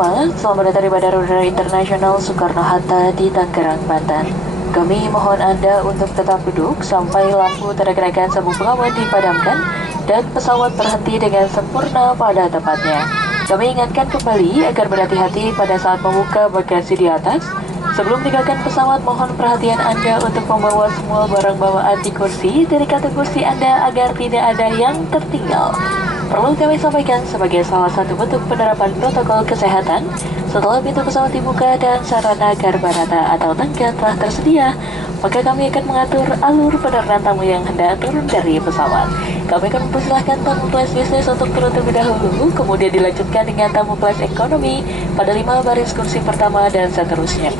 Pertama, selamat datang di Bandara Udara Internasional Soekarno-Hatta di Tangerang, Banten. Kami mohon Anda untuk tetap duduk sampai lampu tanda gerakan sabuk pengaman dipadamkan dan pesawat berhenti dengan sempurna pada tempatnya. Kami ingatkan kembali agar berhati-hati pada saat membuka bagasi di atas. Sebelum meninggalkan pesawat, mohon perhatian Anda untuk membawa semua barang bawaan di kursi dari kantong kursi Anda agar tidak ada yang tertinggal. Perlu kami sampaikan sebagai salah satu bentuk penerapan protokol kesehatan, setelah pintu pesawat dibuka dan sarana garbarata atau tangga telah tersedia, maka kami akan mengatur alur penerbangan tamu yang hendak turun dari pesawat. Kami akan mempersilahkan tamu kelas bisnis untuk turun terlebih dahulu, kemudian dilanjutkan dengan tamu kelas ekonomi pada 5 baris kursi pertama dan seterusnya.